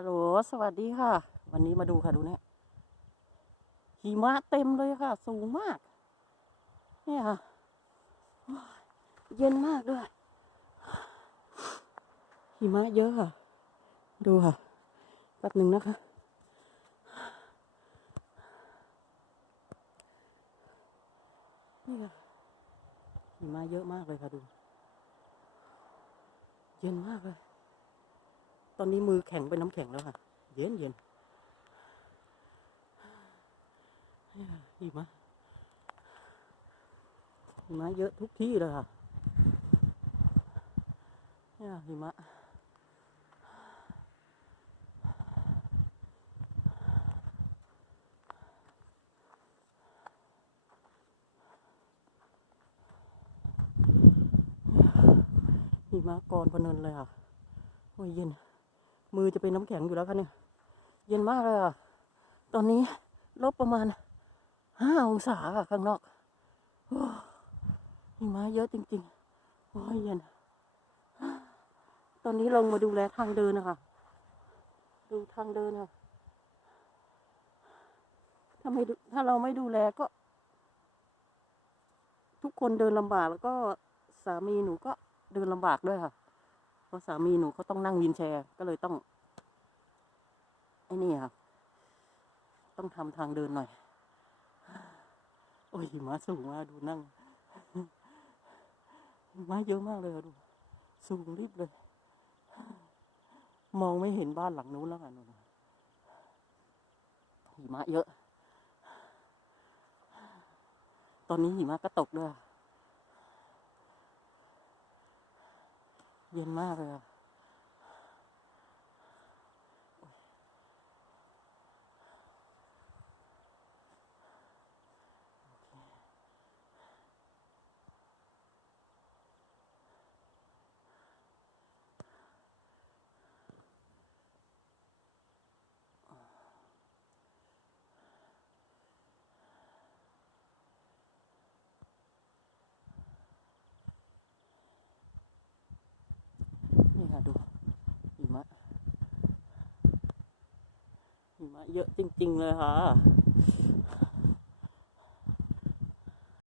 ฮัลโหล สวัสดีค่ะ วันนี้มาดูค่ะดูเนี่ยหิมะเต็มเลยค่ะ สูงมาก เนี่ยค่ะ เย็นมากด้วย หิมะเยอะค่ะ ดูค่ะ แป๊บหนึ่งนะคะ นี่ค่ะ หิมะเยอะมากเลยค่ะดู เย็นมากเลย ตอนนี้มือแข็งเป็นน้ำแข็งแล้วค่ะ เย็นเย็นหิมะหิมะเยอะทุกที่เลยค่ะเนี่ยหิมะหิมะกรพะเนินเลยค่ะโอ้ยเย็น มือจะเป็นน้ำแข็งอยู่แล้วค่ะเนี่ย เย็นมากเลยอะ ตอนนี้ลบประมาณห้าองศาค่ะข้างนอกหิมะเยอะจริงๆ โอ้ยเย็น ตอนนี้ลงมาดูแลทางเดินนะคะ ดูทางเดินค่ะถ้าไม่ถ้าเราไม่ดูแลก็ ทุกคนเดินลำบากแล้วก็สามีหนูก็เดินลำบากด้วยค่ะ เพราะสามีหนูเขาต้องนั่งวินแชร์ก็เลยต้องไอ้นี่ครับต้องทำทางเดินหน่อย โอ้ยหิมะสูงมากดูนั่งหิมะเยอะมากเลยดู สูงริบเลย มองไม่เห็นบ้านหลังนู้นแล้วค่ะนูหิมะเยอะ ตอนนี้หิมะก็ตกด้วย เย็นมากเลยครับะดูหิมะหิมะเยอะจริง ๆ เลยค่ะ